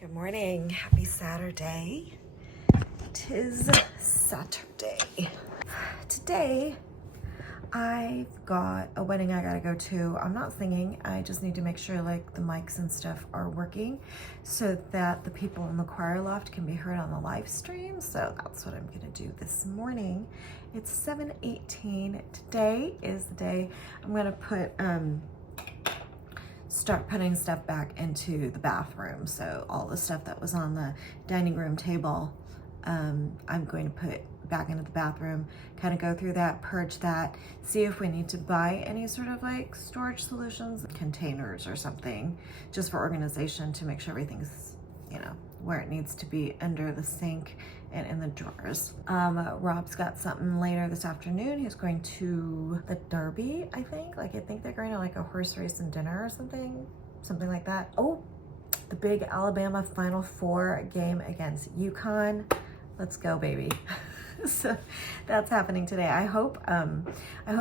Good morning. Happy Saturday. Tis Saturday. Today, I've got a wedding I gotta go to. I'm not singing. I just need to make sure like the mics and stuff are working so that the people in the choir loft can be heard on the live stream. So that's what I'm gonna do this morning. It's 7:18. Today is the day I'm gonna start putting stuff back into the bathroom. So all the stuff that was on the dining room table, I'm going to put back into the bathroom, kind of go through that, purge that, see if we need to buy any sort of like storage solutions, containers or something, just for organization to make sure everything's, where it needs to be under the sink and in the drawers. Rob's got something later this afternoon. He's going to the Derby, I think. I think they're going to like a horse race and dinner or something like that. Oh, the big Alabama Final Four game against UConn. Let's go, baby. So that's happening today. I hope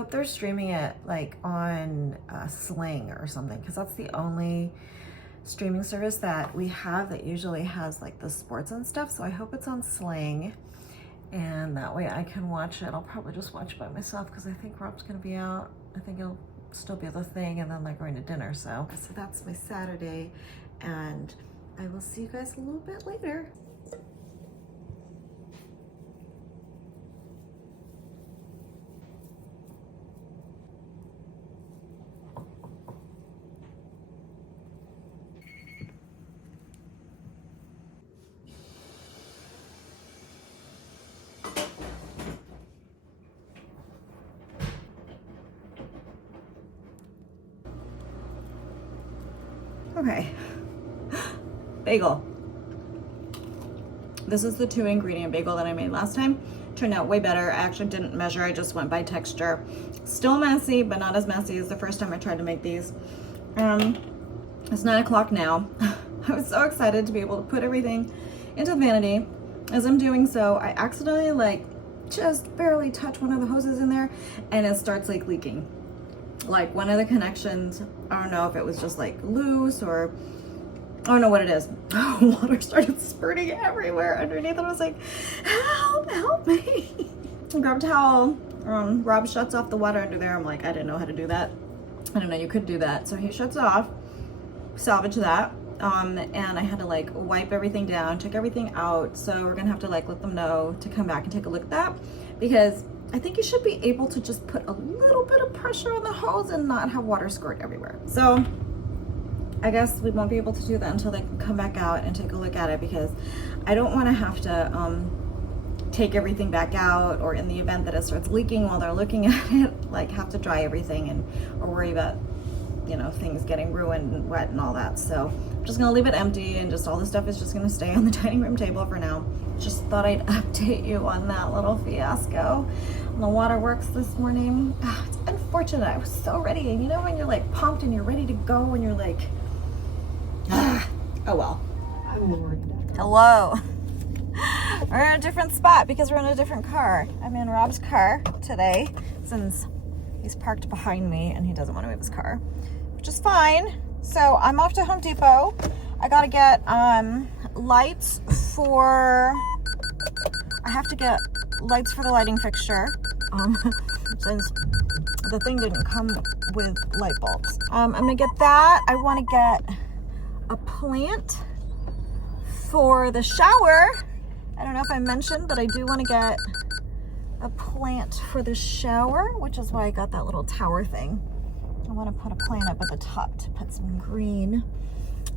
they're streaming it like on Sling or something, because that's the only streaming service that we have that usually has like the sports and stuff. So I hope it's on Sling, and that way I can watch it. I'll probably just watch it by myself because I think Rob's gonna be out. I think it'll still be the thing, and then they're going to dinner. So that's my Saturday, and I will see you guys a little bit later. Okay, bagel. This is the 2-ingredient bagel that I made last time. Turned out way better. I actually didn't measure, I just went by texture. Still messy, but not as messy as the first time I tried to make these. It's 9 o'clock now. I was so excited to be able to put everything into the vanity. As I'm doing so, I accidentally just barely touch one of the hoses in there, and it starts leaking. Like one of the connections, I don't know if it was just loose or I don't know what it is. Water started spurting everywhere underneath, and I was like, help me. I grabbed a towel. Rob shuts off the water under there. I'm like, I didn't know how to do that. I didn't know you could do that. So he shuts it off, salvage that. And I had to wipe everything down, check everything out. So we're gonna have to let them know to come back and take a look at that, because I think you should be able to just put a little bit of pressure on the hose and not have water squirt everywhere. So I guess we won't be able to do that until they can come back out and take a look at it, because I don't want to have to take everything back out, or in the event that it starts leaking while they're looking at it, have to dry everything or worry about things getting ruined and wet and all that. So I'm just gonna leave it empty, and just all the stuff is just gonna stay on the dining room table for now. Just thought I'd update you on that little fiasco on the waterworks this morning. It's unfortunate. I was so ready, and when you're pumped and you're ready to go, and you're oh well. Hello. We're in a different spot because we're in a different car. I'm in Rob's car today, since he's parked behind me and he doesn't want to move his car, which is fine. So I'm off to Home Depot. I gotta get lights for, I have to get lights for the lighting fixture, since the thing didn't come with light bulbs. I'm gonna get that. I want to get a plant for the shower. I don't know if I mentioned, but I do want to get a plant for the shower, which is why I got that little tower thing. I want to put a plant up at the top to put some green.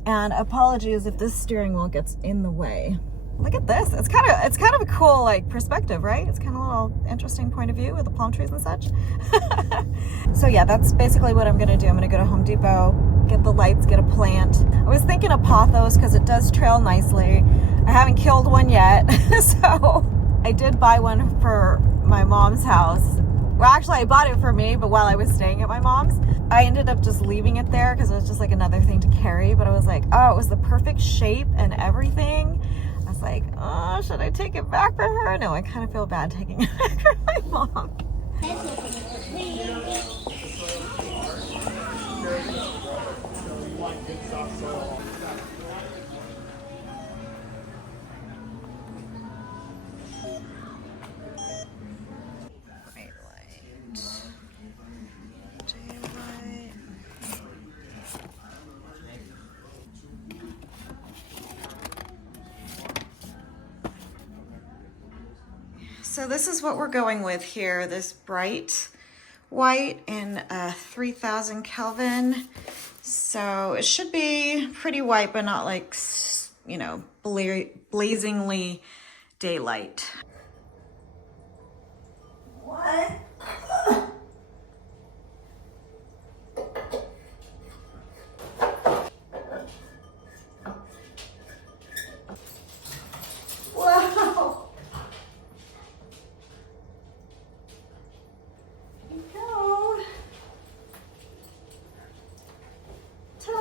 And apologies if this steering wheel gets in the way. Look at this. It's kind of a cool perspective, right? It's kind of a little interesting point of view with the palm trees and such. So yeah, that's basically what I'm gonna do. I'm gonna go to Home Depot, get the lights, get a plant. I was thinking of pothos because it does trail nicely. I haven't killed one yet, so I did buy one for my mom's house. Well, actually, I bought it for me, but while I was staying at my mom's, I ended up just leaving it there because it was just another thing to carry. But I was like, oh, it was the perfect shape and everything. I was like, oh, should I take it back for her? No, I kind of feel bad taking it back for my mom. So this is what we're going with here, this bright white in 3000 Kelvin. So it should be pretty white, but not like, you know, blazingly daylight. What? Wow. Go. Ta.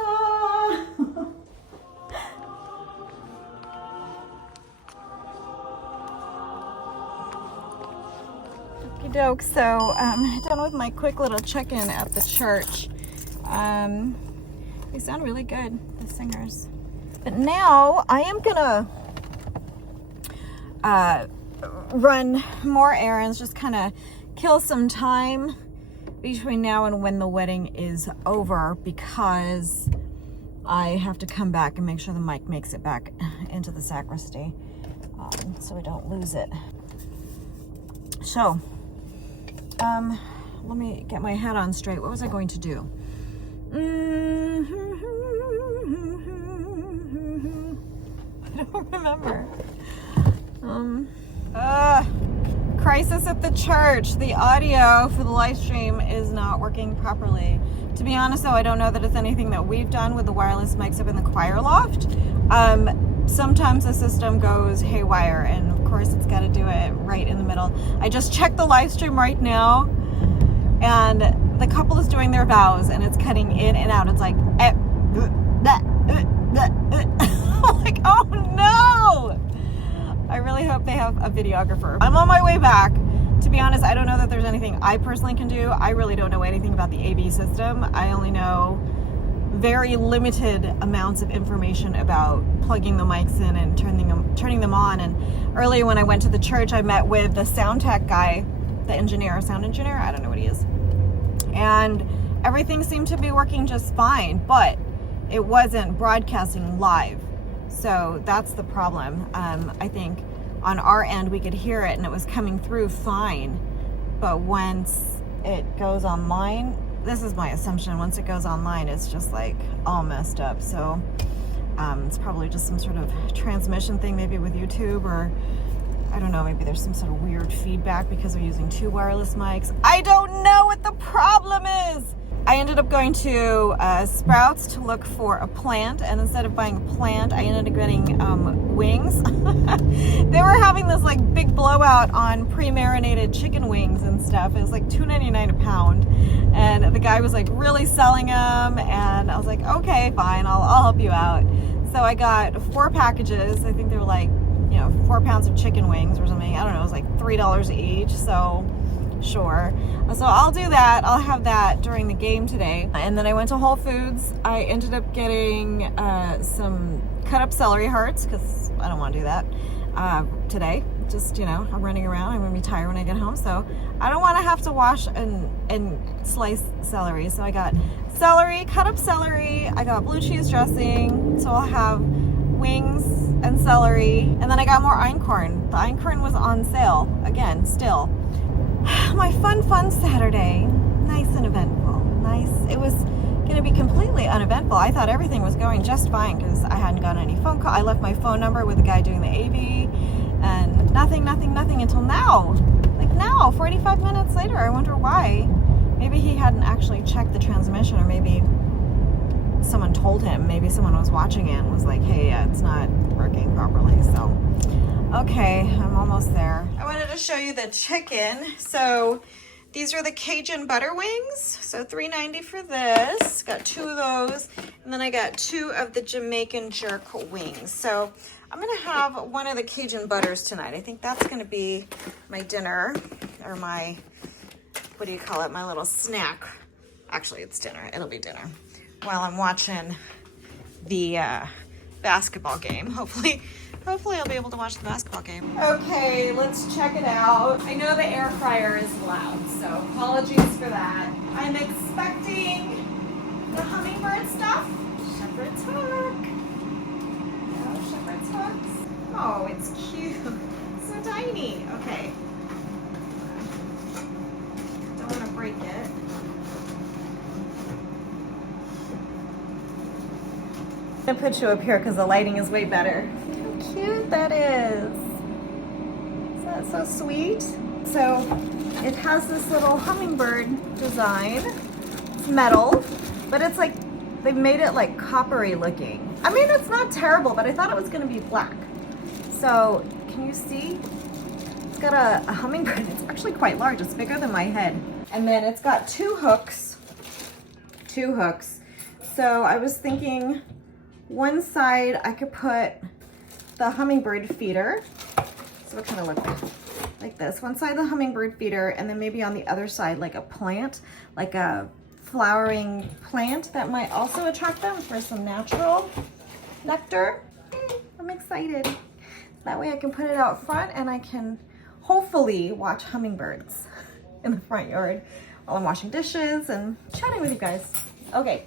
Okie doke. So done with my quick little check-in at the church. They sound really good, the singers. But now I am gonna run more errands, just kind of kill some time between now and when the wedding is over, because I have to come back and make sure the mic makes it back into the sacristy, so we don't lose it. So let me get my head on straight. What was I going to do? I don't remember. Crisis at the church. The audio for the live stream is not working properly. To be honest though, I don't know that it's anything that we've done with the wireless mics up in the choir loft. Sometimes the system goes haywire, and of course it's got to do it right in the middle. I just checked the live stream right now, and the couple is doing their vows, and it's cutting in and out. It's like, like, oh no! I really hope they have a videographer. I'm on my way back. To be honest, I don't know that there's anything I personally can do. I really don't know anything about the AV system. I only know very limited amounts of information about plugging the mics in and turning them on. And earlier when I went to the church, I met with the sound tech guy, the sound engineer, I don't know what he is. And everything seemed to be working just fine, but it wasn't broadcasting live. So that's the problem. I think on our end we could hear it and it was coming through fine, but once it goes online, this is my assumption, once it goes online it's just like all messed up. So it's probably just some sort of transmission thing, maybe with YouTube, or I don't know, maybe there's some sort of weird feedback because they're using two wireless mics. I don't know what the problem is. I ended up going to Sprouts to look for a plant, and instead of buying a plant, I ended up getting wings. They were having this like big blowout on pre-marinated chicken wings and stuff. It was like $2.99 a pound, and the guy was like really selling them, and I was like, okay, fine, I'll help you out. So I got 4 packages. I think they were like, 4 pounds of chicken wings or something. I don't know, it was like $3 each, so sure. So I'll do that. I'll have that during the game today. And then I went to Whole Foods. I ended up getting some cut up celery hearts because I don't want to do that today. Just, I'm running around. I'm going to be tired when I get home. So I don't want to have to wash and slice celery. So I got celery, cut up celery. I got blue cheese dressing. So I'll have wings and celery. And then I got more einkorn. The einkorn was on sale again, still. My fun Saturday. Nice and eventful. Nice. It was going to be completely uneventful. I thought everything was going just fine because I hadn't gotten any phone call. I left my phone number with the guy doing the AV, and nothing until now. Like now, 45 minutes later. I wonder why. Maybe he hadn't actually checked the transmission, or maybe someone told him. Maybe someone was watching it and was like, hey, yeah, it's not working properly. So okay, I'm almost there. I wanted to show you the chicken. So these are the Cajun butter wings. So $3.90 for this. Got 2 of those. And then I got 2 of the Jamaican jerk wings. So I'm gonna have one of the Cajun butters tonight. I think that's gonna be my dinner, or my, what do you call it? My little snack. Actually, it's dinner. It'll be dinner while I'm watching the basketball game. Hopefully I'll be able to watch the basketball game. Okay, let's check it out. I know the air fryer is loud, so apologies for that. I'm expecting the hummingbird stuff. Shepherd's hook. No, shepherd's hooks. Oh, it's cute. So tiny. Okay. gonna put you up here because the lighting is way better. How cute that is. Isn't that so sweet? So it has this little hummingbird design. It's metal, but it's like, they've made it like coppery looking. I mean, it's not terrible, but I thought it was gonna be black. So can you see? It's got a hummingbird. It's actually quite large. It's bigger than my head. And then it's got two hooks. So I was thinking one side I could put the hummingbird feeder. So it kind of look like this. One side the hummingbird feeder, and then maybe on the other side like a plant, like a flowering plant that might also attract them for some natural nectar. I'm excited. That way I can put it out front and I can hopefully watch hummingbirds in the front yard while I'm washing dishes and chatting with you guys. Okay.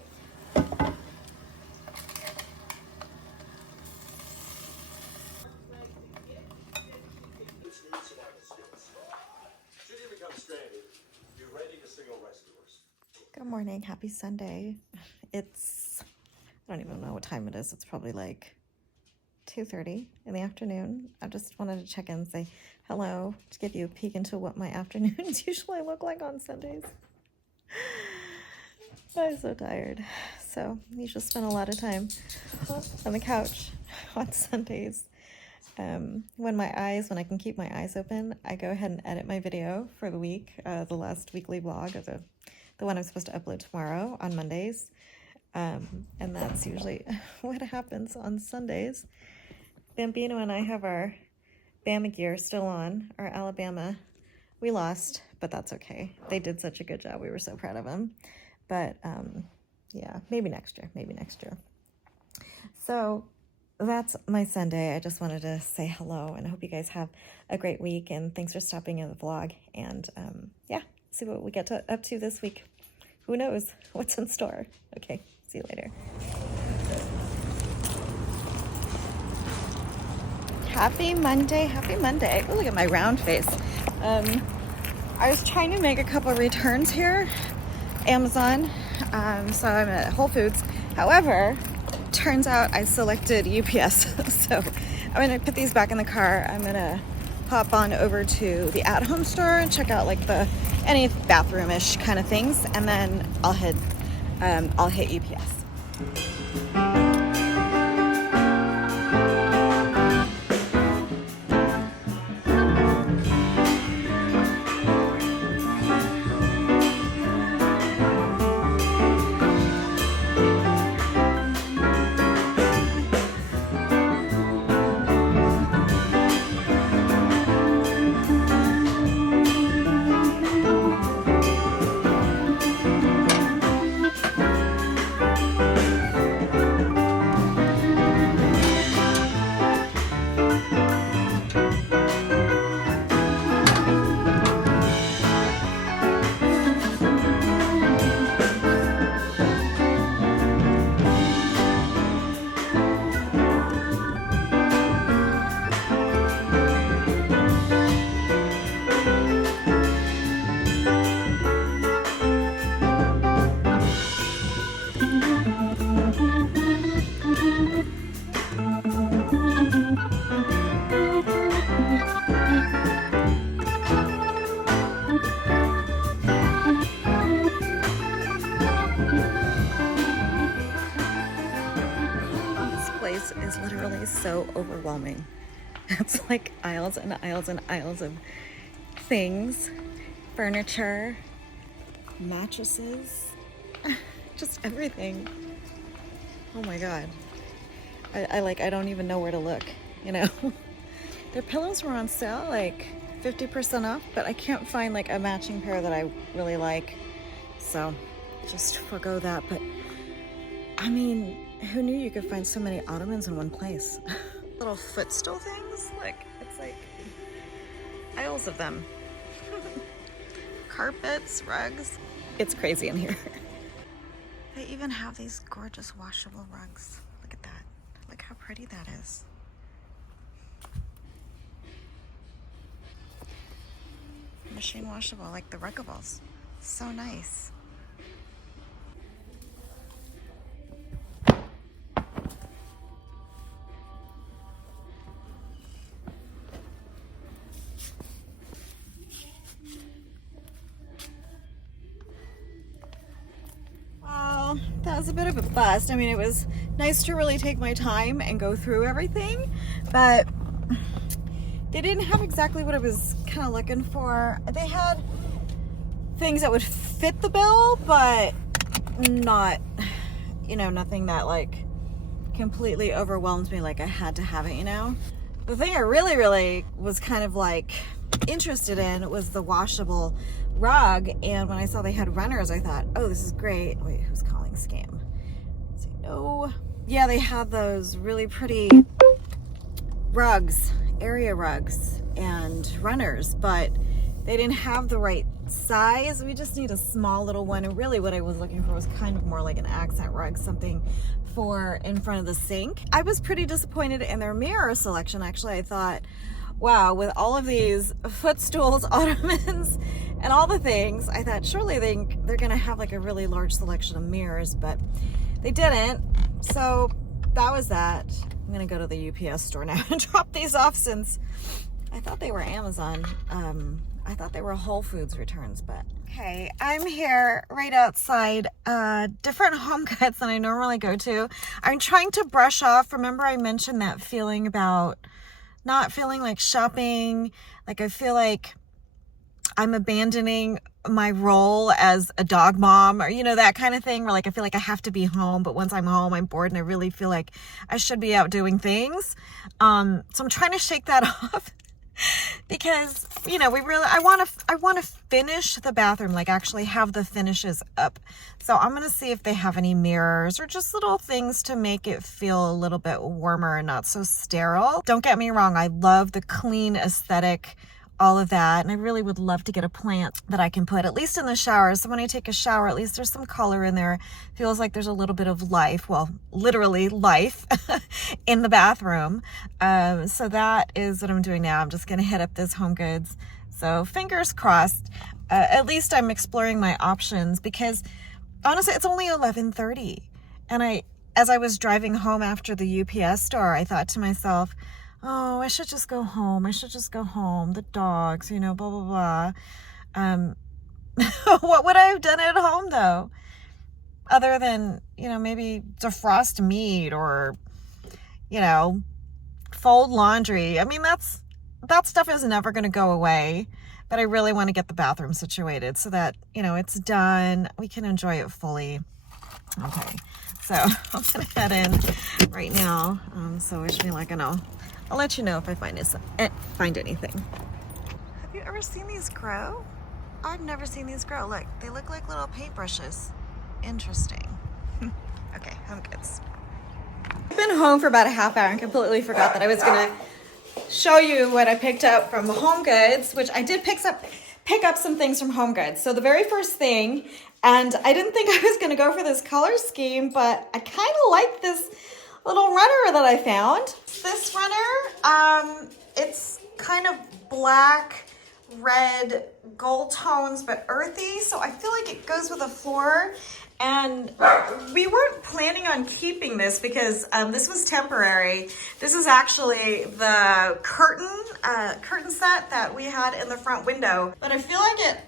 Good morning, happy Sunday. It's, I don't even know what time it is. It's probably like 2:30 in the afternoon. I just wanted to check in and say hello, to give you a peek into what my afternoons usually look like on Sundays. I'm so tired. So I usually spend a lot of time on the couch on Sundays. When I can keep my eyes open, I go ahead and edit my video for the week, the last weekly vlog, of the one I'm supposed to upload tomorrow on Mondays. And that's usually what happens on Sundays. Bambino and I have our Bama gear still on, our Alabama. We lost, but that's okay. They did such a good job. We were so proud of them. But yeah, maybe next year, So that's my Sunday. I just wanted to say hello, and I hope you guys have a great week, and thanks for stopping in the vlog. And yeah, see what we get up to this week. Who knows what's in store? Okay, see you later. Happy Monday, happy Monday. Oh, look at my round face. I was trying to make a couple of returns here, Amazon, so I'm at Whole Foods. However, turns out I selected UPS, so I'm gonna put these back in the car. I'm gonna hop on over to the at-home store and check out like any bathroom-ish kind of things, and then I'll hit UPS. Is literally so overwhelming. It's like aisles and aisles and aisles of things, furniture, mattresses, just everything. Oh my god. I don't even know where to look, you know. Their pillows were on sale, like 50% off, but I can't find like a matching pair that I really like, so just forgo that. But I mean, who knew you could find so many ottomans in one place? Little footstool things, it's like aisles of them. Carpets, rugs. It's crazy in here. They even have these gorgeous washable rugs. Look at that. Look how pretty that is. Machine washable, like the Ruggables. So nice. it was a bit of a bust. I mean, it was nice to really take my time and go through everything, but they didn't have exactly what I was kind of looking for. They had things that would fit the bill, but not, you know, nothing that like completely overwhelmed me like I had to have it, you know? The thing I really was kind of like interested in was the washable rug, and when I saw they had runners, I thought, oh, this is great. Wait, who's calling scam? Let's see, no. Yeah, they had those really pretty rugs, area rugs and runners, but they didn't have the right size. We just need a small little one, and really what I was looking for was kind of more like an accent rug, something for in front of the sink. I was pretty disappointed in their mirror selection. Actually, I thought, wow, with all of these footstools, ottomans, and all the things, I thought surely they're gonna have like a really large selection of mirrors, but they didn't. So that was that. I'm gonna go to the UPS store now and drop these off, since I thought they were Amazon. I thought they were Whole Foods returns, but okay. I'm here right outside different HomeGoods than I normally go to. I'm trying to brush off. Remember I mentioned that feeling about not feeling like shopping, like I feel like I'm abandoning my role as a dog mom, or, you know, that kind of thing, where like I feel like I have to be home, but once I'm home, I'm bored and I really feel like I should be out doing things. So I'm trying to shake that off because, you know, I want to finish the bathroom, like actually have the finishes up. So I'm going to see if they have any mirrors or just little things to make it feel a little bit warmer and not so sterile. Don't get me wrong. I love the clean aesthetic, all of that, and I really would love to get a plant that I can put at least in the shower, so when I take a shower, at least there's some color in there. Feels like there's a little bit of life, well, literally life in the bathroom. So that is what I'm doing now. I'm just gonna hit up this HomeGoods, so fingers crossed. At least I'm exploring my options, because honestly it's only 11:30, and as I was driving home after the UPS store, I thought to myself, oh, I should just go home. I should just go home. The dogs, you know, blah, blah, blah. What would I have done at home, though? Other than, you know, maybe defrost meat or, you know, fold laundry. I mean, that stuff is never going to go away. But I really want to get the bathroom situated so that, you know, it's done. We can enjoy it fully. Okay. So I'm going to head in right now. So wish me luck, and I'll let you know if I find anything. Have you ever seen these grow? I've never seen these grow. Look, they look like little paintbrushes. Interesting. Okay, HomeGoods. I've been home for about a half hour and completely forgot that I was gonna show you what I picked up from HomeGoods, which I did pick up some things from HomeGoods. So the very first thing, and I didn't think I was gonna go for this color scheme, but I kind of like this little runner that I found. This runner, it's kind of black, red, gold tones, but earthy. So I feel like it goes with the floor. And we weren't planning on keeping this because this was temporary. This is actually the curtain set that we had in the front window. But I feel like it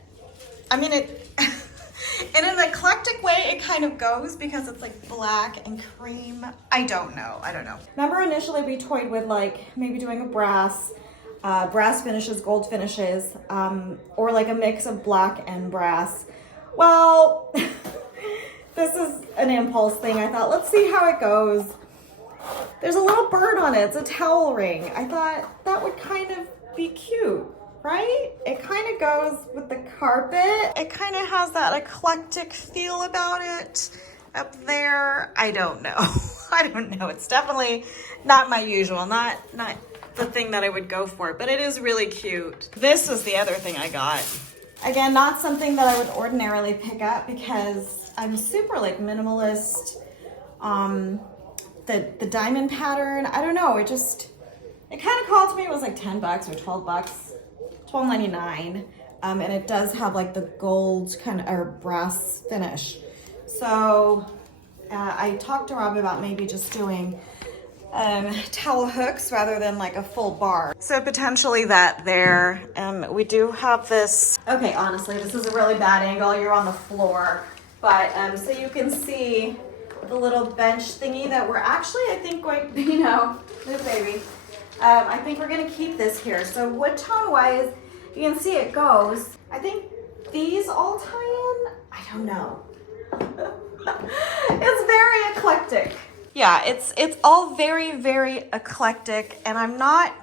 in an eclectic way, it kind of goes, because it's like black and cream. I don't know. Remember initially we toyed with like maybe doing a brass finishes, gold finishes, or like a mix of black and brass. Well, this is an impulse thing. I thought, let's see how it goes. There's a little bird on it. It's a towel ring. I thought that would kind of be cute. Right? It kind of goes with the carpet. It kind of has that eclectic feel about it up there. I don't know. I don't know. It's definitely not my usual, not the thing that I would go for, but it is really cute. This is the other thing I got. Again, not something that I would ordinarily pick up because I'm super like minimalist. The diamond pattern, I don't know. It kind of called to me. It was like 10 bucks or 12 bucks. $12.99, and it does have like the gold kind of or brass finish. So I talked to Rob about maybe just doing towel hooks rather than like a full bar. So potentially that there. We do have this. Okay, honestly, this is a really bad angle. You're on the floor, but so you can see the little bench thingy that we're actually, I think, going, you know, this baby. I think we're gonna keep this here. So wood tone wise, you can see it goes. I think these all tie in. I don't know. It's very eclectic. Yeah, it's all very, very eclectic, and I'm not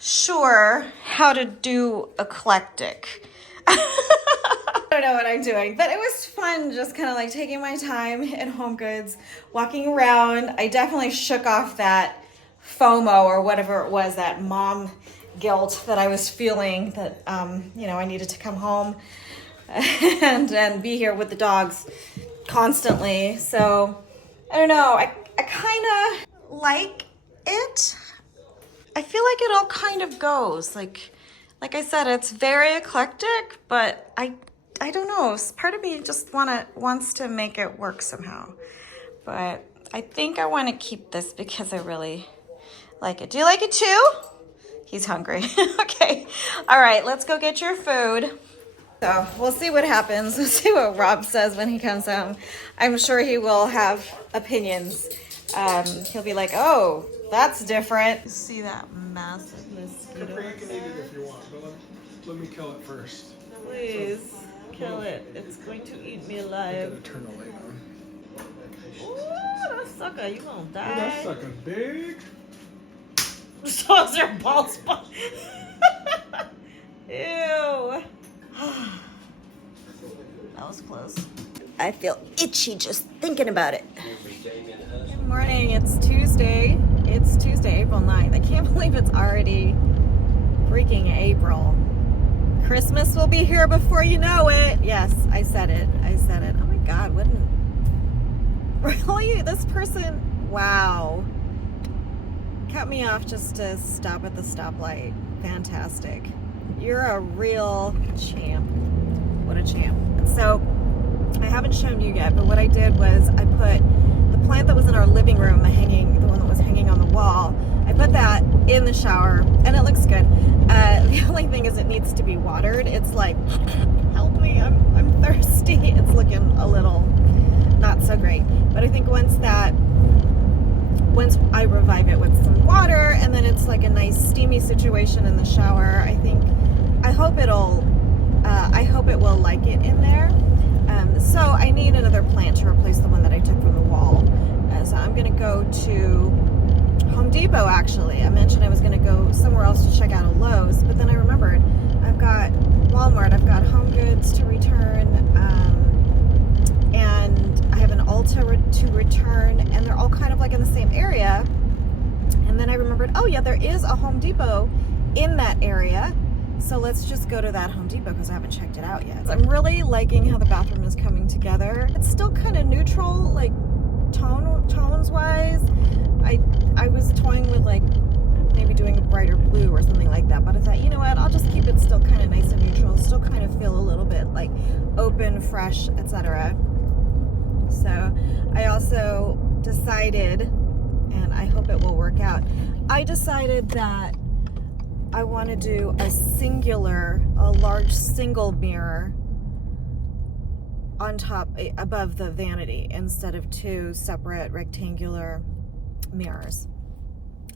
sure how to do eclectic. I don't know what I'm doing, but it was fun just kind of like taking my time at HomeGoods, walking around. I definitely shook off that FOMO or whatever it was, that mom guilt that I was feeling, that you know, I needed to come home and be here with the dogs constantly. So I don't know, I kind of like it. I feel like it all kind of goes like I said, it's very eclectic, but I don't know, part of me just wants to make it work somehow. But I think I want to keep this because I really like it. Do you like it too? He's hungry. Okay. All right, let's go get your food. So we'll see what happens. We'll see what Rob says when he comes home. I'm sure he will have opinions. He'll be like, oh, that's different. You see that massive mosquito? You can eat it if you want, but let me kill it first. Please, kill it. It's going to eat me alive. I'm gonna turn the light on. Ooh, that sucker, you gonna die. Ooh, that sucker big. So is their bald spot. Ew. That was close. I feel itchy just thinking about it. Good morning, it's Tuesday. It's Tuesday, April 9th. I can't believe it's already freaking April. Christmas will be here before you know it. Yes, I said it. Oh my God, wouldn't... Really? This person, wow. Cut me off just to stop at the stoplight. Fantastic. You're a real champ. What a champ. So, I haven't shown you yet, but what I did was I put the plant that was in our living room, the one that was hanging on the wall, I put that in the shower, and it looks good. The only thing is it needs to be watered. It's like, help me, I'm thirsty. It's looking a little not so great. But I think once I revive it with some water, and then it's like a nice steamy situation in the shower, I hope it will like it in there. So I need another plant to replace the one that I took from the wall. So I'm gonna go to Home Depot, actually. I mentioned I was gonna go somewhere else to check out a Lowe's, but then I remembered I've got Walmart, I've got HomeGoods to return, and I have an Ulta to return, and they're all kind of like in the same area. And then I remembered, oh yeah, there is a Home Depot in that area. So let's just go to that Home Depot because I haven't checked it out yet. I'm really liking how the bathroom is coming together. It's still kind of neutral, like tones wise. I was toying with like maybe doing a brighter blue or something like that, but I thought, you know what, I'll just keep it still kind of nice and neutral, still kind of feel a little bit like open, fresh, etc. So I also decided, and I hope it will work out, I decided that I want to do a large single mirror on top, above the vanity, instead of two separate rectangular mirrors.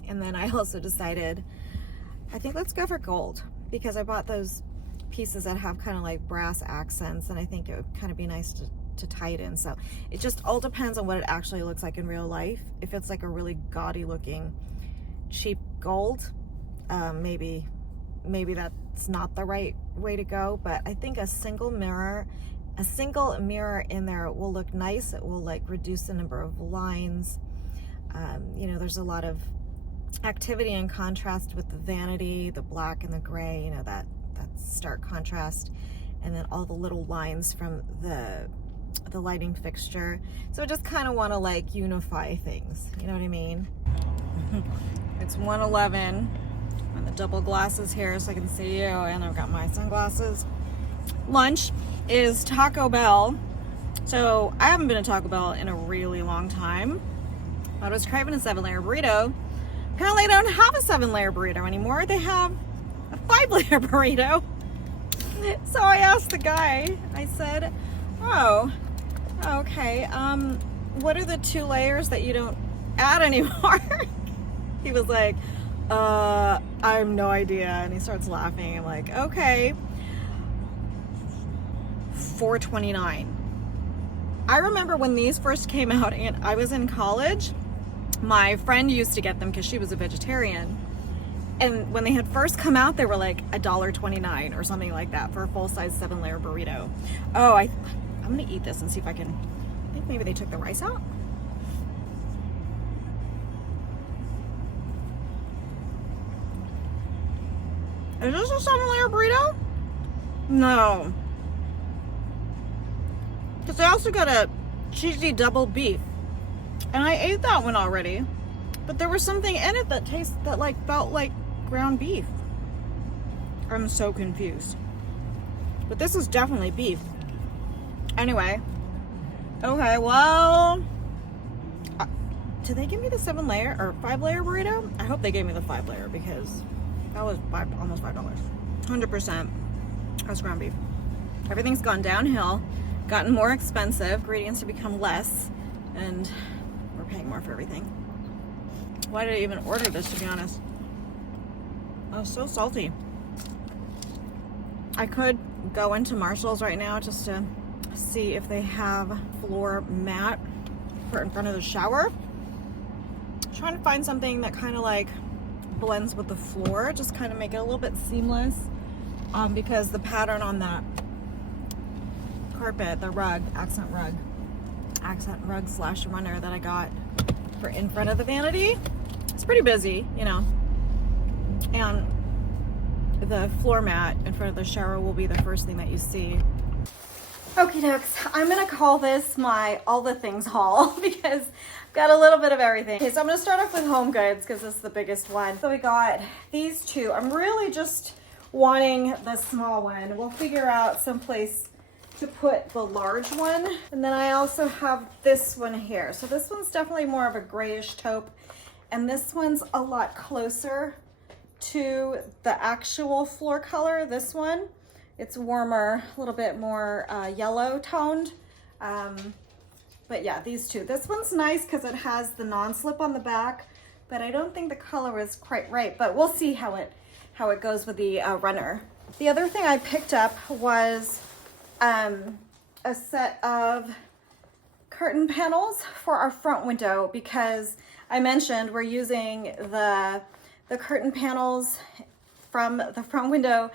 And then I also decided, I think let's go for gold, because I bought those pieces that have kind of like brass accents, and I think it would kind of be nice to tie it in. So it just all depends on what it actually looks like in real life. If it's like a really gaudy looking cheap gold, maybe that's not the right way to go, but I think a single mirror in there will look nice. It will like reduce the number of lines. You know, there's a lot of activity and contrast with the vanity, the black and the gray, you know, that stark contrast, and then all the little lines from the lighting fixture. So I just kind of want to like unify things, you know what I mean? It's 1:11. And the double glasses here so I can see you, and I've got my sunglasses. Lunch is Taco Bell. So I haven't been to Taco Bell in a really long time. I was craving a 7-layer burrito. Apparently they don't have a 7-layer burrito anymore. They have a 5-layer burrito. So I asked the guy, I said, oh, okay, what are the 2 layers that you don't add anymore? He was like, I have no idea. And he starts laughing. I'm like, okay. $4.29. I remember when these first came out and I was in college, my friend used to get them because she was a vegetarian. And when they had first come out, they were like $1.29 or something like that for a full-size 7-layer burrito. Oh, I'm gonna eat this and see if I think maybe they took the rice out. Is this a 7-layer burrito? No. Because I also got a cheesy double beef. And I ate that one already. But there was something in it that felt like ground beef. I'm so confused. But this is definitely beef. Anyway. Okay, well, did they give me the 7-layer or 5-layer burrito? I hope they gave me the 5-layer because that was almost $5. 100%. That's ground beef. Everything's gone downhill, gotten more expensive. Ingredients have become less, and we're paying more for everything. Why did I even order this, to be honest? Oh, so salty. I could go into Marshall's right now just to see if they have floor mat for in front of the shower. I'm trying to find something that kind of like blends with the floor, just kind of make it a little bit seamless, because the pattern on that carpet, the rug, accent rug / runner that I got for in front of the vanity, it's pretty busy, you know, and the floor mat in front of the shower will be the first thing that you see. Okie dokes, I'm gonna call this my all the things haul because I've got a little bit of everything. Okay, so I'm gonna start off with HomeGoods because this is the biggest one. So we got these 2. I'm really just wanting the small one. We'll figure out someplace to put the large one. And then I also have this one here. So this one's definitely more of a grayish taupe, and this one's a lot closer to the actual floor color. This one, it's warmer, a little bit more yellow toned. But yeah, these 2. This one's nice because it has the non-slip on the back, but I don't think the color is quite right, but we'll see how it goes with the runner. The other thing I picked up was a set of curtain panels for our front window because I mentioned we're using the curtain panels from the front window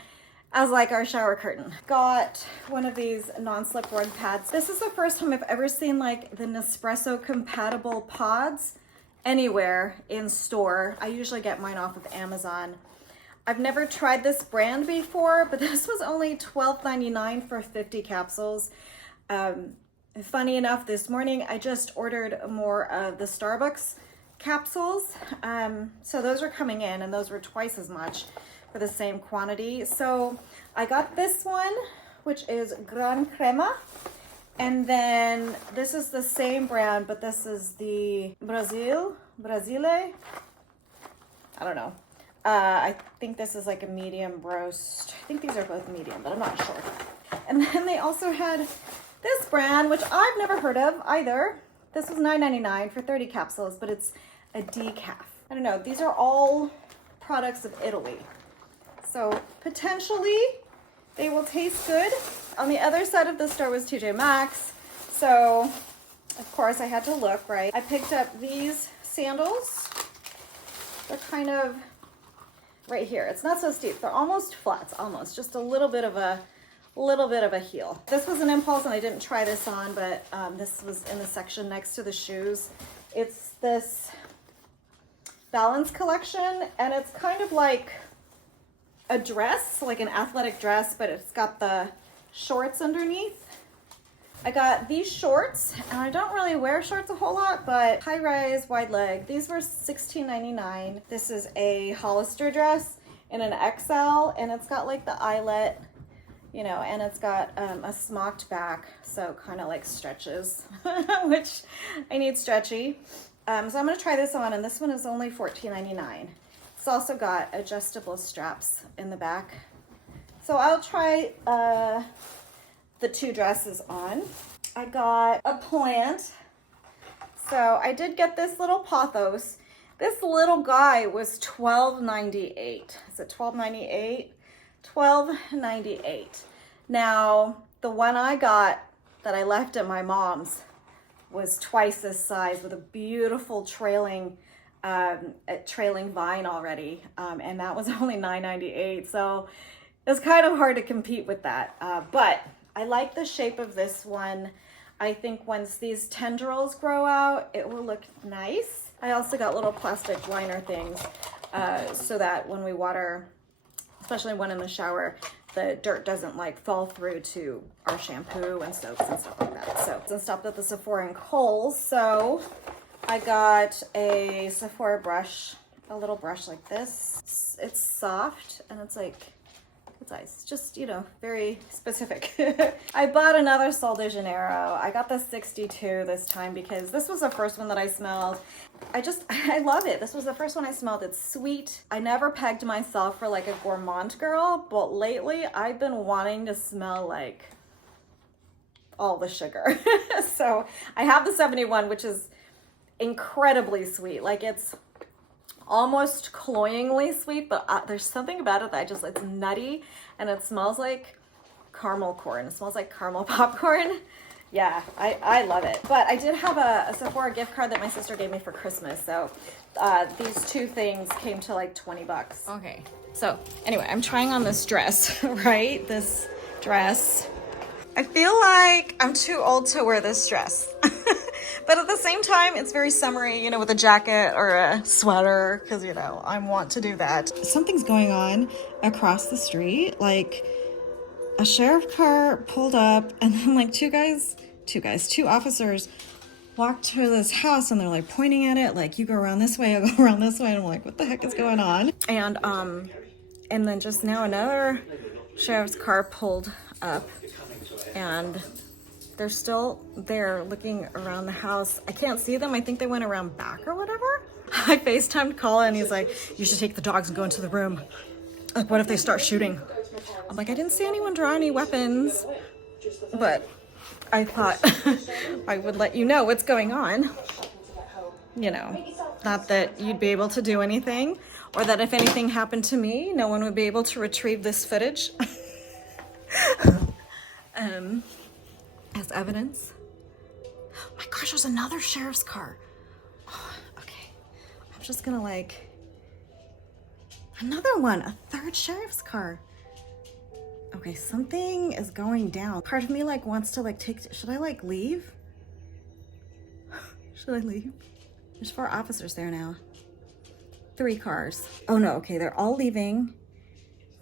as like our shower curtain. Got one of these non-slip board pads. This is the first time I've ever seen like the Nespresso compatible pods anywhere in store. I usually get mine off of Amazon. I've never tried this brand before, but this was only $12.99 for 50 capsules. Funny enough, this morning I just ordered more of the Starbucks capsules. So those are coming in and those were twice as much for the same quantity. So I got this one, which is Gran Crema. And then this is the same brand, but this is the Brasile. I don't know. I think this is like a medium roast. I think these are both medium, but I'm not sure. And then they also had this brand, which I've never heard of either. This was $9.99 for 30 capsules, but it's a decaf. I don't know. These are all products of Italy. So potentially they will taste good. On the other side of the store was TJ Maxx. So of course I had to look, right? I picked up these sandals. They're kind of right here. It's not so steep. They're almost flats, almost just a little bit of a heel. This was an impulse and I didn't try this on, but this was in the section next to the shoes. It's this Balance collection and it's kind of like a dress, like an athletic dress, but it's got the shorts underneath. I got these shorts and I don't really wear shorts a whole lot, but high rise, wide leg. These were $16.99. This is a Hollister dress in an XL and it's got like the eyelet, you know, and it's got a smocked back, so kind of like stretches, which I need stretchy. So I'm gonna try this on, and this one is only $14.99. It's also got adjustable straps in the back. So I'll try the 2 dresses on. I got a plant So I did get this little pothos. This little guy was $12.98. Is it $12.98? $12.98. Now, the one I got that I left at my mom's was twice this size with a beautiful trailing vine already. And that was only $9.98. So it's kind of hard to compete with that. But I like the shape of this one. I think once these tendrils grow out, it will look nice. I also got little plastic liner things so that when we water, especially when in the shower, the dirt doesn't like fall through to our shampoo and soaps and stuff like that. So and stopped at the Sephora and Kohl's. So I got a Sephora brush, a little brush like this. It's soft and it's like, it's nice, just, you know, very specific. I bought another Sol de Janeiro. I got the 62 this time because this was the first one that I smelled. I love it. This was the first one I smelled. It's sweet. I never pegged myself for like a gourmand girl, but lately I've been wanting to smell like all the sugar. So I have the 71, which is incredibly sweet. Like it's almost cloyingly sweet, but there's something about it that it's nutty and it smells like caramel corn. It smells like caramel popcorn. Yeah, I love it. But I did have a Sephora gift card that my sister gave me for Christmas. So these two things came to like 20 bucks. Okay. So anyway, I'm trying on this dress, right? This dress. I feel like I'm too old to wear this dress. But at the same time, it's very summery, you know, with a jacket or a sweater, because, you know, I want to do that. Something's going on across the street. Like, a sheriff car pulled up, and then, like, two officers walked to this house, and they're, like, pointing at it, like, you go around this way, I'll go around this way. And I'm like, what the heck is going on? And then just now another sheriff's car pulled up, and they're still there looking around the house. I can't see them. I think they went around back or whatever. I FaceTimed Colin and he's like, you should take the dogs and go into the room. Like, what if they start shooting? I'm like, I didn't see anyone draw any weapons, but I thought I would let you know what's going on. You know, not that you'd be able to do anything or that if anything happened to me, no one would be able to retrieve this footage. As evidence. Oh my gosh, there's another sheriff's car. Oh, okay, I'm just gonna like another one, a third sheriff's car. Okay, something is going down. Part of me like wants to like should I like leave? Should I leave? There's 4 officers there now. 3 cars. Oh no, okay, they're all leaving.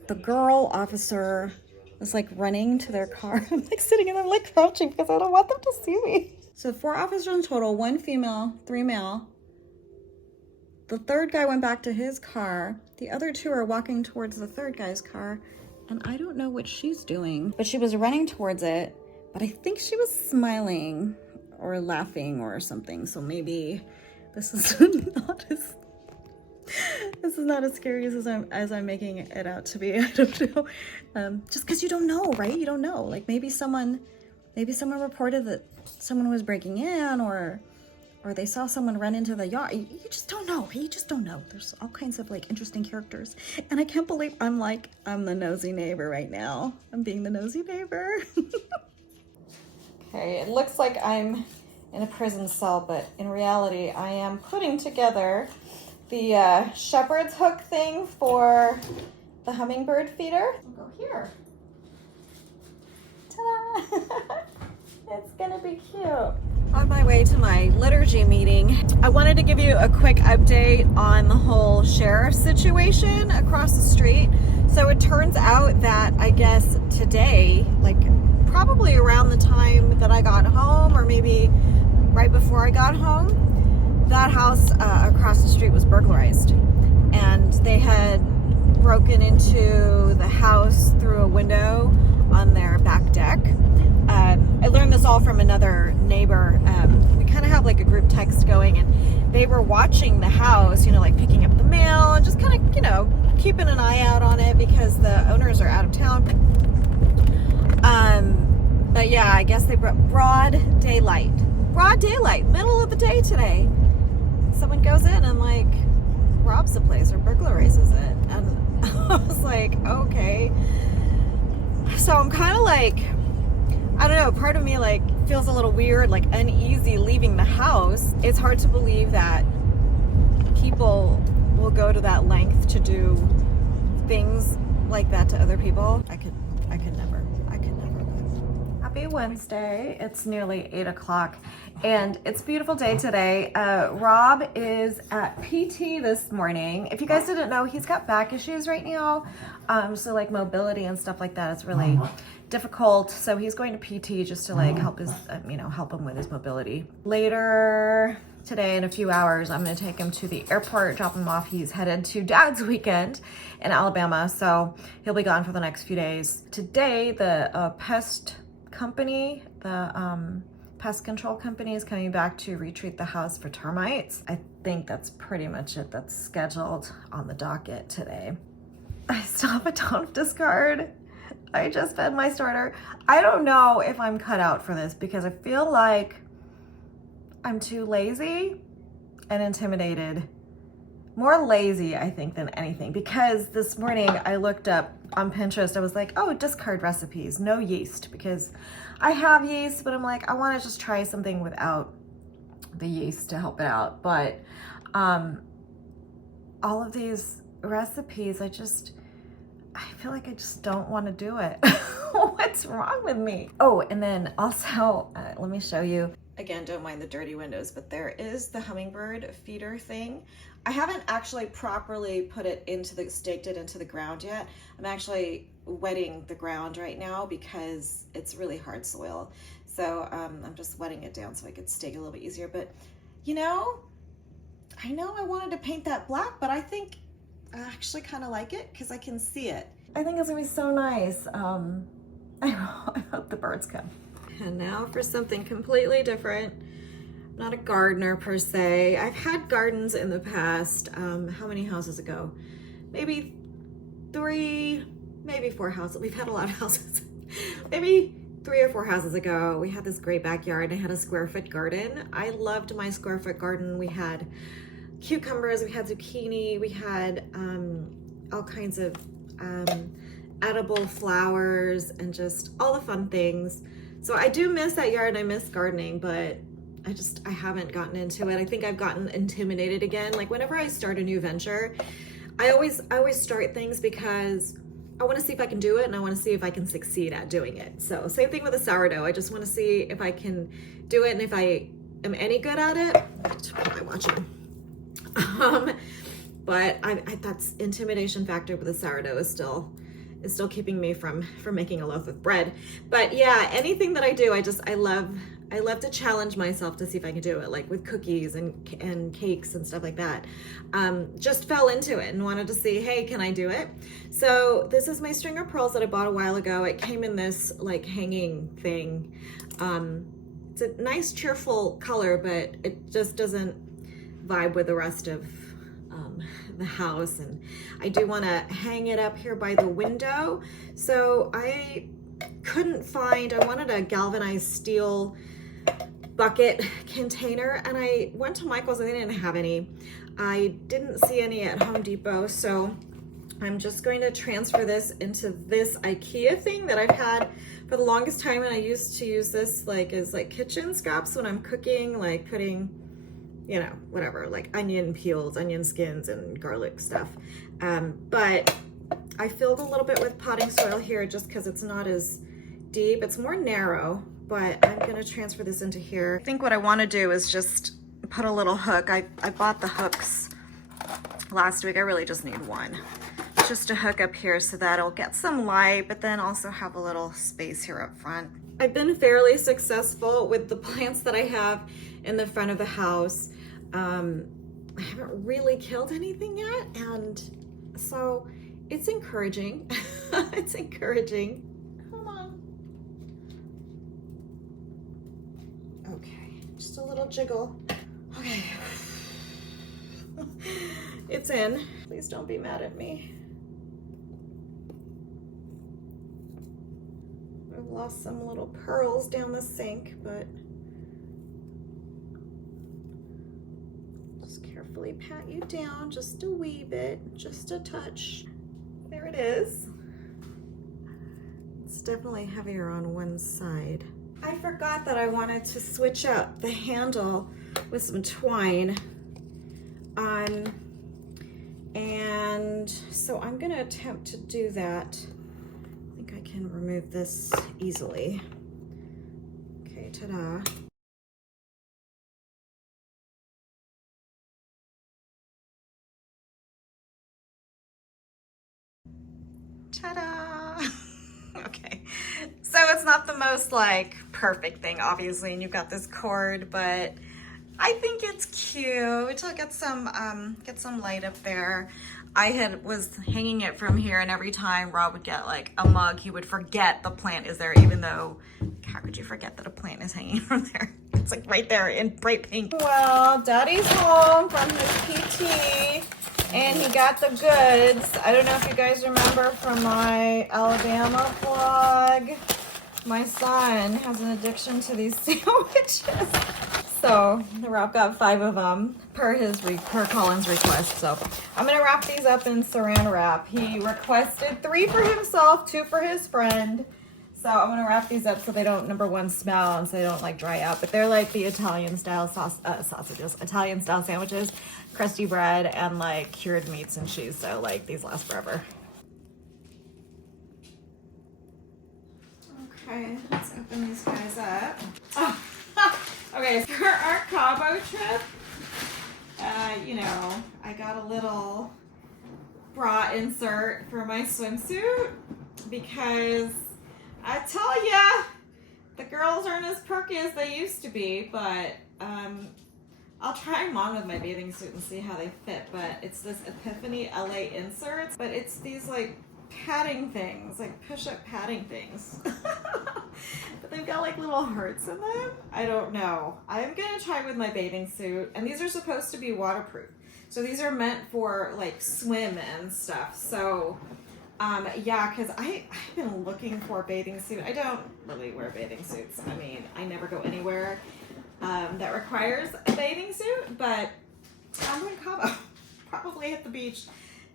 The girl officer is like running to their car. I'm like sitting and I'm like crouching because I don't want them to see me. So 4 officers in total, 1 female, 3 male. The third guy went back to his car. The other 2 are walking towards the third guy's car. And I don't know what she's doing, but she was running towards it. But I think she was smiling or laughing or something. So maybe this is not as scary as I'm making it out to be. I don't know. Just because you don't know, right? You don't know. Like maybe someone reported that someone was breaking in, or they saw someone run into the yard. You just don't know. You just don't know. There's all kinds of like interesting characters, and I can't believe I'm the nosy neighbor right now. I'm being the nosy neighbor. Okay, it looks like I'm in a prison cell, but in reality, I am putting together the shepherd's hook thing for the hummingbird feeder. I'll go here. Ta-da! It's gonna be cute. On my way to my liturgy meeting, I wanted to give you a quick update on the whole sheriff situation across the street. So it turns out that I guess today, like probably around the time that I got home or maybe right before I got home, that house across the street was burglarized, and they had broken into the house through a window on their back deck. I learned this all from another neighbor. We kind of have like a group text going, and they were watching the house, you know, like picking up the mail and just kind of, you know, keeping an eye out on it because the owners are out of town. But yeah, I guess they brought broad daylight. broad daylight, middle of the day today, someone goes in and like robs the place or burglarizes it. And I was like, okay. So I'm kind of like, I don't know, part of me like feels a little weird, like uneasy leaving the house. It's hard to believe that people will go to that length to do things like that to other people. I could never. Happy Wednesday. It's nearly 8 o'clock and it's a beautiful day today. Rob is at PT this morning. If you guys didn't know, he's got back issues right now. So like mobility and stuff like that is really difficult. So he's going to PT just to like help his, help him with his mobility. Later today, in a few hours, I'm going to take him to the airport, drop him off. He's headed to Dad's weekend in Alabama, so he'll be gone for the next few days. Today, the pest company, the pest control company is coming back to retreat the house for termites. I think that's pretty much it that's scheduled on the docket today. I still have a ton of discard. I just fed my starter. I don't know if I'm cut out for this because I feel like I'm too lazy and intimidated. More lazy, I think, than anything, because this morning I looked up on Pinterest. I was like, oh, discard recipes, no yeast, because I have yeast, but I'm like, I want to just try something without the yeast to help it out. But all of these recipes, I feel like I just don't want to do it. What's wrong with me? Oh, and then also, let me show you. Again, don't mind the dirty windows, but there is the hummingbird feeder thing. I haven't actually properly staked it into the ground yet. I'm actually wetting the ground right now because it's really hard soil. So I'm just wetting it down so I could stake it a little bit easier. But I know I wanted to paint that black, but I think I actually kind of like it because I can see it. I think it's gonna be so nice. I hope the birds come. And now for something completely different. I'm not a gardener per se. I've had gardens in the past. How many houses ago? Maybe 3, maybe 4 houses. We've had a lot of houses. Maybe 3 or 4 houses ago, we had this great backyard. I had a square foot garden. I loved my square foot garden. We had cucumbers, we had zucchini, we had all kinds of edible flowers and just all the fun things. So I do miss that yard and I miss gardening, but I haven't gotten into it. I think I've gotten intimidated again. Like whenever I start a new venture, I always start things because I want to see if I can do it and I want to see if I can succeed at doing it. So same thing with the sourdough. I just want to see if I can do it and if I am any good at it. What am I watching? But that's intimidation factor with the sourdough is still keeping me from making a loaf of bread. But yeah, anything that I do, I love to challenge myself to see if I can do it, like with cookies and cakes and stuff like that. Just fell into it and wanted to see, hey, can I do it? So this is my string of pearls that I bought a while ago. It came in this like hanging thing. It's a nice cheerful color, but it just doesn't vibe with the rest of the house, and I do want to hang it up here by the window. So I wanted a galvanized steel bucket container, and I went to Michael's and they didn't have any. I didn't see any at Home Depot, so I'm just going to transfer this into this IKEA thing that I've had for the longest time, and I used to use this as kitchen scraps when I'm cooking, like putting whatever, like onion peels, onion skins, and garlic stuff. But I filled a little bit with potting soil here just because it's not as deep. It's more narrow, but I'm gonna transfer this into here. I think what I wanna do is just put a little hook. I bought the hooks last week. I really just need one. Just a hook up here so that it'll get some light, but then also have a little space here up front. I've been fairly successful with the plants that I have in the front of the house. I haven't really killed anything yet, and so it's encouraging. It's encouraging. Come on. Okay, just a little jiggle. Okay. It's in. Please don't be mad at me. I've lost some little pearls down the sink, but carefully pat you down just a wee bit, just a touch. There it is. It's definitely heavier on one side. I forgot that I wanted to switch out the handle with some twine. And so I'm gonna attempt to do that. I think I can remove this easily. Okay, ta-da. Ta-da! Okay, so it's not the most like perfect thing, obviously, and you've got this cord, but I think it's cute. I'll get some light up there. I was hanging it from here, and every time Rob would get like a mug, he would forget the plant is there, even though, how could you forget that a plant is hanging from there? It's like right there in bright pink. Well, Daddy's home from his PT, and he got the goods. I don't know if you guys remember from my Alabama vlog, my son has an addiction to these sandwiches. So Rob got 5 of them per Colin's request. So I'm gonna wrap these up in saran wrap. He requested 3 for himself, 2 for his friend. So I'm gonna wrap these up so they don't, number one, smell, and so they don't like dry out. But they're like the Italian style sausages, Italian style sandwiches, crusty bread, and like cured meats and cheese. So like these last forever. Okay, let's open these guys up. Oh. Okay, for our Cabo trip, you know, I got a little bra insert for my swimsuit because I tell ya, the girls aren't as perky as they used to be, but I'll try them on with my bathing suit and see how they fit. But it's this Epiphany LA inserts, but it's these like padding things, like push-up padding things. But they've got like little hearts in them. I don't know. I'm gonna try with my bathing suit, and these are supposed to be waterproof. So these are meant for like swim and stuff. So yeah, because I've been looking for a bathing suit. I don't really wear bathing suits. I mean, I never go anywhere that requires a bathing suit, but I'm going to Cabo, probably at the beach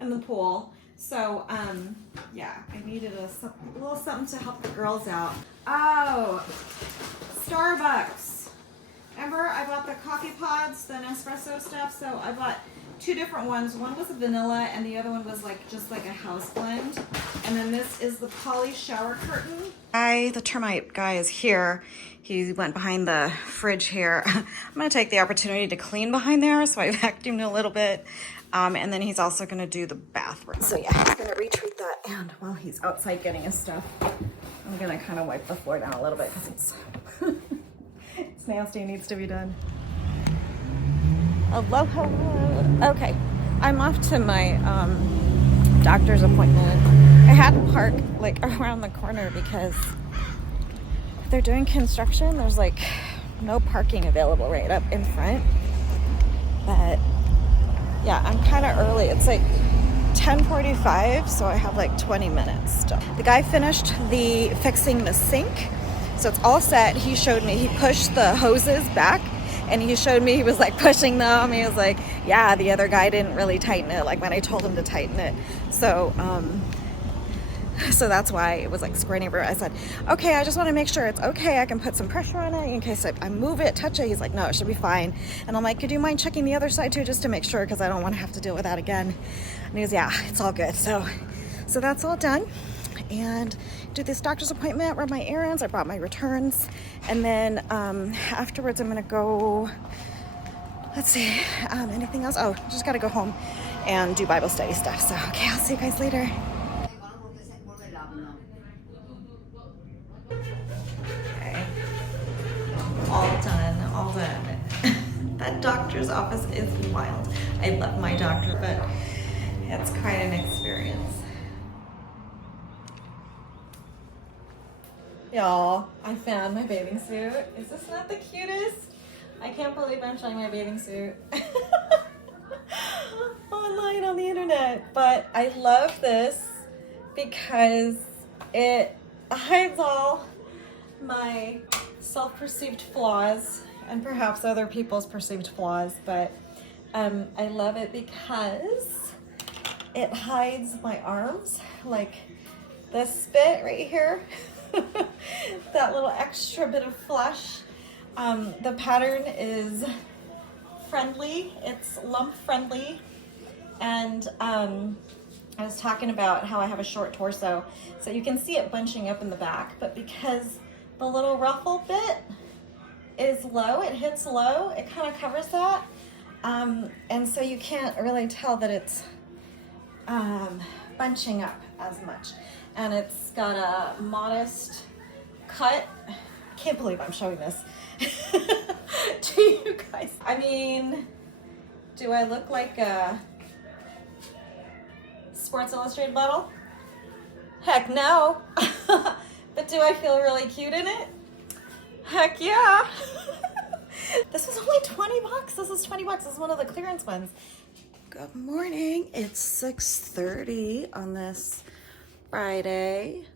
and the pool. So, yeah, I needed a little something to help the girls out. Oh, Starbucks. Remember, I bought the coffee pods, the Nespresso stuff. So I bought 2 different ones. One was a vanilla, and the other one was like just like a house blend. And then this is the poly shower curtain. The termite guy is here. He went behind the fridge here. I'm gonna take the opportunity to clean behind there, so I vacuumed a little bit. And then he's also gonna do the bathroom. So yeah, he's gonna retreat that. And while he's outside getting his stuff, I'm gonna kind of wipe the floor down a little bit because it's it's nasty, needs to be done. Hello, hello. Okay, I'm off to my doctor's appointment. I had to park like around the corner because they're doing construction. There's like no parking available right up in front. But yeah, I'm kind of early. It's like 10:45, so I have like 20 minutes still. The guy finished fixing the sink, so it's all set. He showed me, he pushed the hoses back, and he showed me he was like pushing them. He was like, yeah, the other guy didn't really tighten it like when I told him to tighten it. So so that's why it was like squirting everywhere. I said, okay, I just want to make sure it's okay. I can put some pressure on it in case I move it, touch it. He's like, no, it should be fine. And I'm like, could you mind checking the other side too, just to make sure, because I don't want to have to deal with that again. And he goes, yeah, it's all good. So that's all done. And do this doctor's appointment, run my errands. I brought my returns. And then afterwards, I'm going to go, let's see, anything else? Oh, just got to go home and do Bible study stuff. So, okay, I'll see you guys later. Okay. All done. That doctor's office is wild. I love my doctor, but it's quite an experience. Y'all, I found my bathing suit. Is this not the cutest? I can't believe I'm showing my bathing suit online on the internet. But I love this because it hides all my self-perceived flaws and perhaps other people's perceived flaws, but I love it because it hides my arms, like this bit right here, that little extra bit of flesh. The pattern is friendly, it's lump friendly, and I was talking about how I have a short torso, so you can see it bunching up in the back, but because the little ruffle bit is low, it hits low, it kind of covers that, and so you can't really tell that it's bunching up as much. And it's got a modest cut. Can't believe I'm showing this to you guys. I mean, do I look like a Sports Illustrated model? Heck no. But do I feel really cute in it? Heck yeah. This was only 20 bucks. This is 20 bucks. This is one of the clearance ones. Good morning. It's 6:30 on this Friday.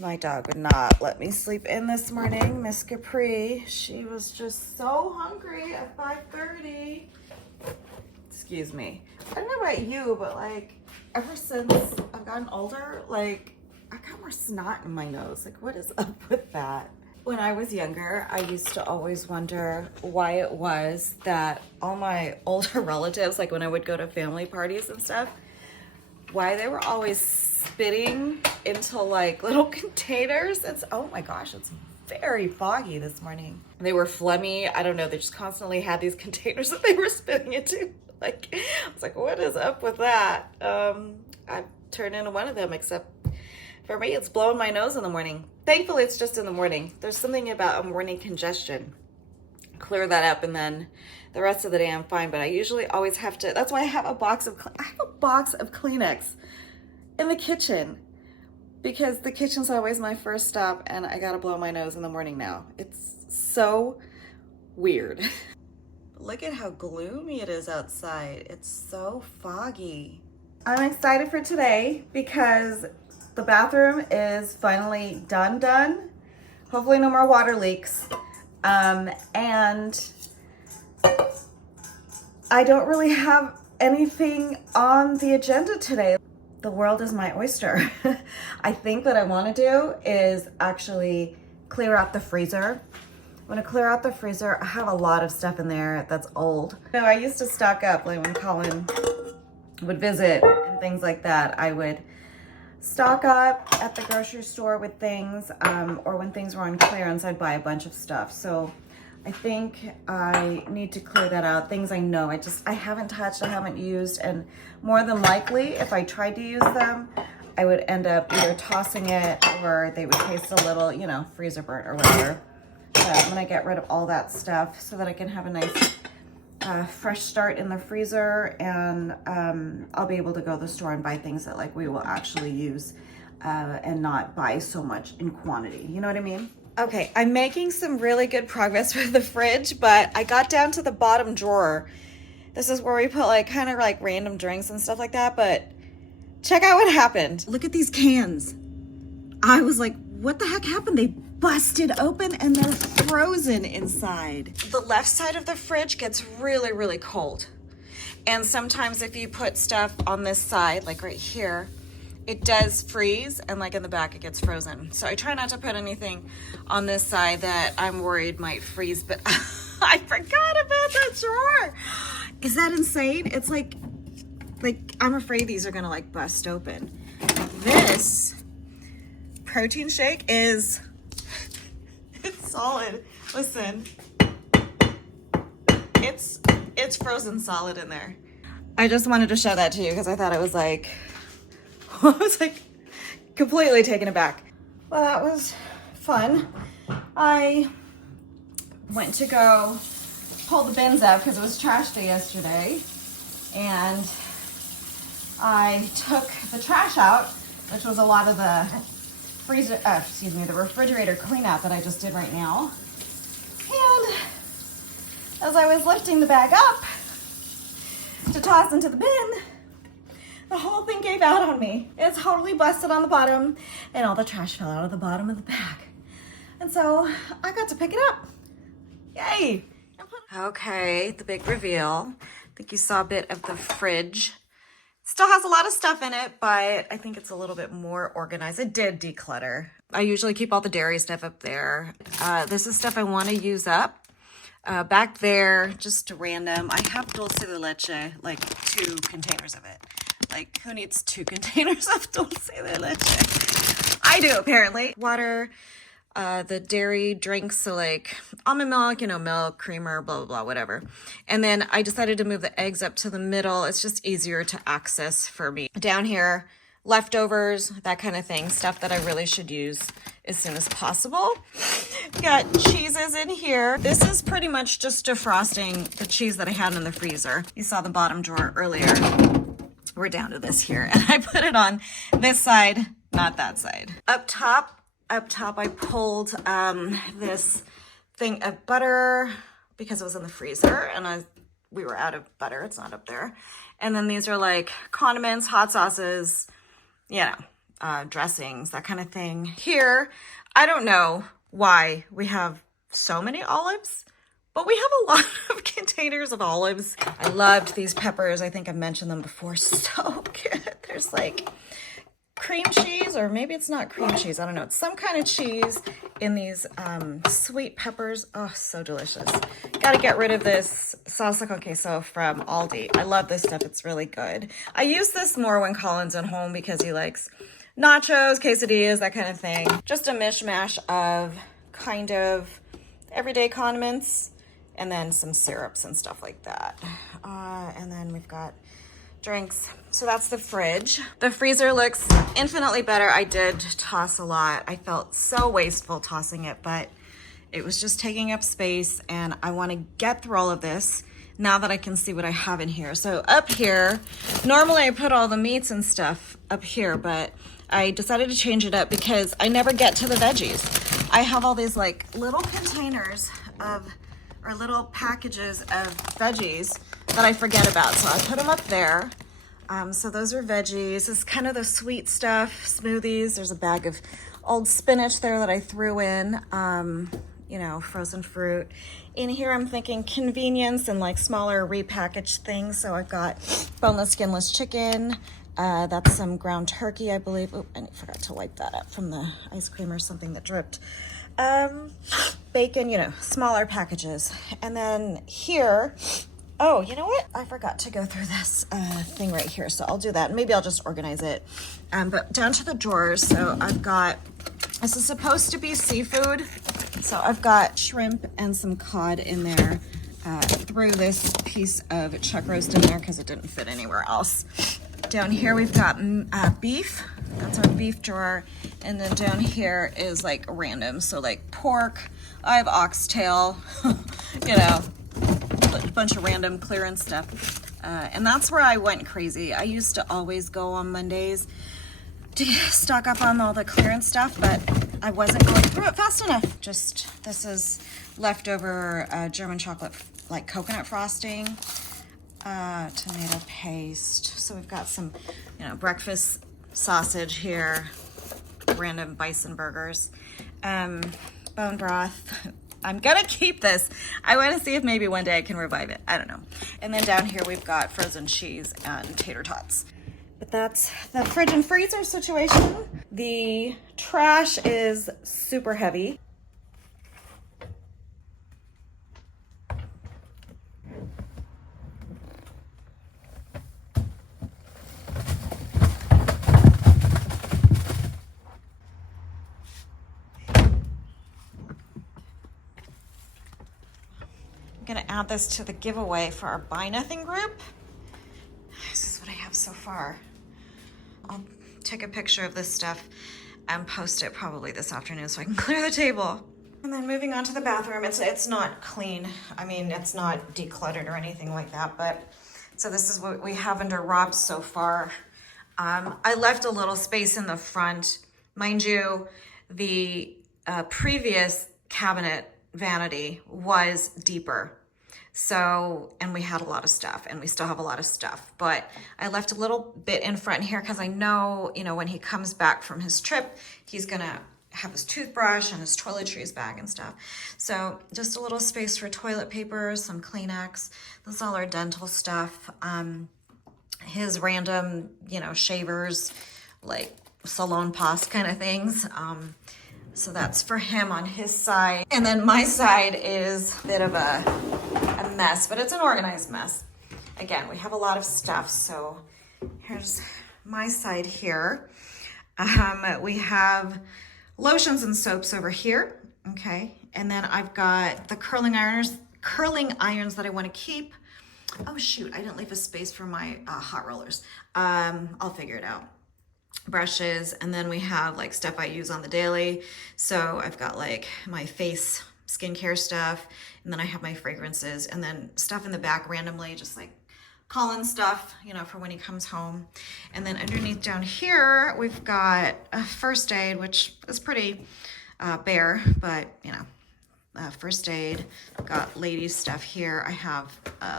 My dog would not let me sleep in this morning. Miss Capri, she was just so hungry at 5:30. Excuse me. I don't know about you, but like ever since I've gotten older, like I got more snot in my nose. Like what is up with that? When I was younger, I used to always wonder why it was that all my older relatives, like when I would go to family parties and stuff, why they were always spitting into like little containers. It's, oh my gosh, it's very foggy this morning. They were phlegmy. I don't know. They just constantly had these containers that they were spitting into. Like, I was like, what is up with that? I've turned into one of them, except for me, it's blowing my nose in the morning. Thankfully, it's just in the morning. There's something about a morning congestion. Clear that up, and then the rest of the day I'm fine. But I usually always have to. That's why I have a box of Kleenex in the kitchen, because the kitchen's always my first stop, and I gotta blow my nose in the morning now. It's so weird. Look at how gloomy it is outside. It's so foggy. I'm excited for today because the bathroom is finally done. Hopefully no more water leaks. And I don't really have anything on the agenda today. The world is my oyster. I think what I want to do is actually clear out the freezer. I'm gonna clear out the freezer. I have a lot of stuff in there that's old. You know, I used to stock up, like when Colin would visit and things like that, I would stock up at the grocery store with things, or when things were on clearance, I'd buy a bunch of stuff. So I think I need to clear that out. Things I know I haven't touched, I haven't used, and more than likely, if I tried to use them, I would end up either tossing it or they would taste a little, you know, freezer burnt or whatever. I'm gonna get rid of all that stuff so that I can have a nice fresh start in the freezer, and I'll be able to go to the store and buy things that like we will actually use and not buy so much in quantity. You know what I mean? Okay, I'm making some really good progress with the fridge, but I got down to the bottom drawer. This is where we put like kind of like random drinks and stuff like that, but check out what happened. Look at these cans. I was like, what the heck happened? They busted open and they're frozen inside. The left side of the fridge gets really, really cold. And sometimes if you put stuff on this side, like right here, it does freeze, and like in the back it gets frozen. So I try not to put anything on this side that I'm worried might freeze, but I forgot about that drawer. Is that insane? It's like I'm afraid these are gonna like bust open. This protein shake is, it's solid. Listen, it's frozen solid in there. I just wanted to show that to you because I thought it was like, I was like completely taken aback. Well, that was fun. I went to go pull the bins out because it was trash day yesterday, and I took the trash out, which was a lot of the the refrigerator clean out that I just did right now. And as I was lifting the bag up to toss into the bin, the whole thing gave out on me. It totally busted on the bottom, and all the trash fell out of the bottom of the bag. And so I got to pick it up. Yay! And put Okay, the big reveal. I think you saw a bit of the fridge. Still has a lot of stuff in it, but I think it's a little bit more organized. It did declutter. I usually keep all the dairy stuff up there. This is stuff I want to use up. Back there, just random. I have dulce de leche, like 2 containers of it. Like, who needs 2 containers of dulce de leche? I do, apparently. Water, the dairy drinks, so like almond milk, milk, creamer, blah, blah, blah, whatever. And then I decided to move the eggs up to the middle. It's just easier to access for me. Down here, leftovers, that kind of thing, stuff that I really should use as soon as possible. Got cheeses in here. This is pretty much just defrosting the cheese that I had in the freezer. You saw the bottom drawer earlier. We're down to this here, and I put it on this side, not that side. Up top, I pulled this thing of butter because it was in the freezer, and we were out of butter. It's not up there. And then these are like condiments, hot sauces, dressings, that kind of thing. Here, I don't know why we have so many olives, but we have a lot of containers of olives. I loved these peppers. I think I've mentioned them before. So good. There's like cream cheese, or maybe it's not cream cheese. I don't know. It's some kind of cheese in these sweet peppers. Oh, so delicious. Got to get rid of this salsa con queso from Aldi. I love this stuff. It's really good. I use this more when Colin's at home because he likes nachos, quesadillas, that kind of thing. Just a mishmash of kind of everyday condiments and then some syrups and stuff like that. And then we've got drinks. So that's the fridge. The freezer looks infinitely better. I did toss a lot. I felt so wasteful tossing it, but it was just taking up space, and I want to get through all of this now that I can see what I have in here. So up here, normally I put all the meats and stuff up here, but I decided to change it up because I never get to the veggies. I have all these like little containers or little packages of veggies that I forget about. So I put them up there. So those are veggies. This is kind of the sweet stuff, smoothies. There's a bag of old spinach there that I threw in, frozen fruit. In here, I'm thinking convenience and like smaller repackaged things. So I've got boneless, skinless chicken. That's some ground turkey, I believe. Oh, I forgot to wipe that up from the ice cream or something that dripped. Bacon, smaller packages. And then here, oh, you know what? I forgot to go through this thing right here, so I'll do that. Maybe I'll just organize it. But down to the drawers, so I've got, this is supposed to be seafood. So I've got shrimp and some cod in there. Threw this piece of chuck roast in there because it didn't fit anywhere else. Down here we've got beef. That's our beef drawer. And then down here is like random. So like pork. I have oxtail, a bunch of random clearance stuff. And that's where I went crazy. I used to always go on Mondays to stock up on all the clearance stuff, but I wasn't going through it fast enough. This is leftover German chocolate, like coconut frosting, tomato paste. So we've got some, breakfast sausage here, random bison burgers, bone broth. I'm gonna keep this. I want to see if maybe one day I can revive it. I don't know. And then down here we've got frozen cheese and tater tots. But that's the fridge and freezer situation. The trash is super heavy. Gonna add this to the giveaway for our Buy Nothing group. This is what I have so far. I'll take a picture of this stuff and post it probably this afternoon so I can clear the table. And then moving on to the bathroom, it's not clean. I mean, it's not decluttered or anything like that, but so this is what we have under Rob's so far. I left a little space in the front. Mind you, the previous cabinet vanity was deeper. So, and we had a lot of stuff, and we still have a lot of stuff, but I left a little bit in front here because I know, when he comes back from his trip, he's gonna have his toothbrush and his toiletries bag and stuff. So just a little space for toilet paper, some Kleenex. This is all our dental stuff. His random, you know, shavers, like salon pass kind of things. So that's for him on his side. And then my side is a bit of a mess, but it's an organized mess. Again, we have a lot of stuff. So here's my side here. We have lotions and soaps over here. Okay. And then I've got the curling irons that I want to keep. Oh shoot, I didn't leave a space for my hot rollers. I'll figure it out. Brushes, and then we have like stuff I use on the daily. So I've got like my face skincare stuff, and then I have my fragrances, and then stuff in the back randomly, just like Colin stuff, you know, for when he comes home. And then underneath down here, we've got a first aid, which is pretty bare, but you know, first aid. Got ladies stuff here. I have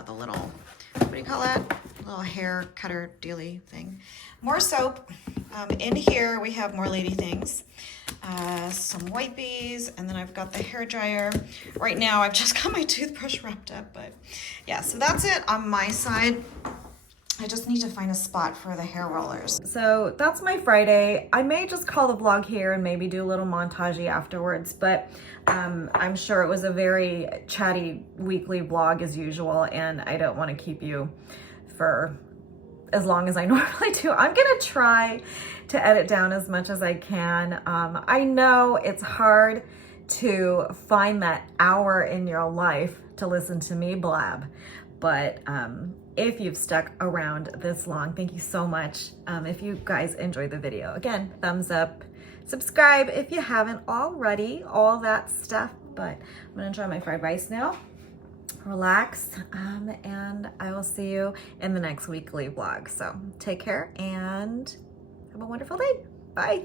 the little, what do you call that? Little hair cutter dealy thing. More soap. In here we have more lady things. Some wipies, and then I've got the hair dryer. Right now I've just got my toothbrush wrapped up, but yeah, so that's it on my side. I just need to find a spot for the hair rollers. So that's my Friday. I may just call the vlog here and maybe do a little montage afterwards, but I'm sure it was a very chatty weekly vlog as usual, and I don't want to keep you for as long as I normally do. I'm gonna try to edit down as much as I can. I know it's hard to find that hour in your life to listen to me blab, but if you've stuck around this long, thank you so much. If you guys enjoyed the video, again, thumbs up, subscribe if you haven't already, all that stuff. But I'm gonna enjoy my fried rice now, relax, and I will see you in the next weekly vlog. So take care and have a wonderful day. Bye.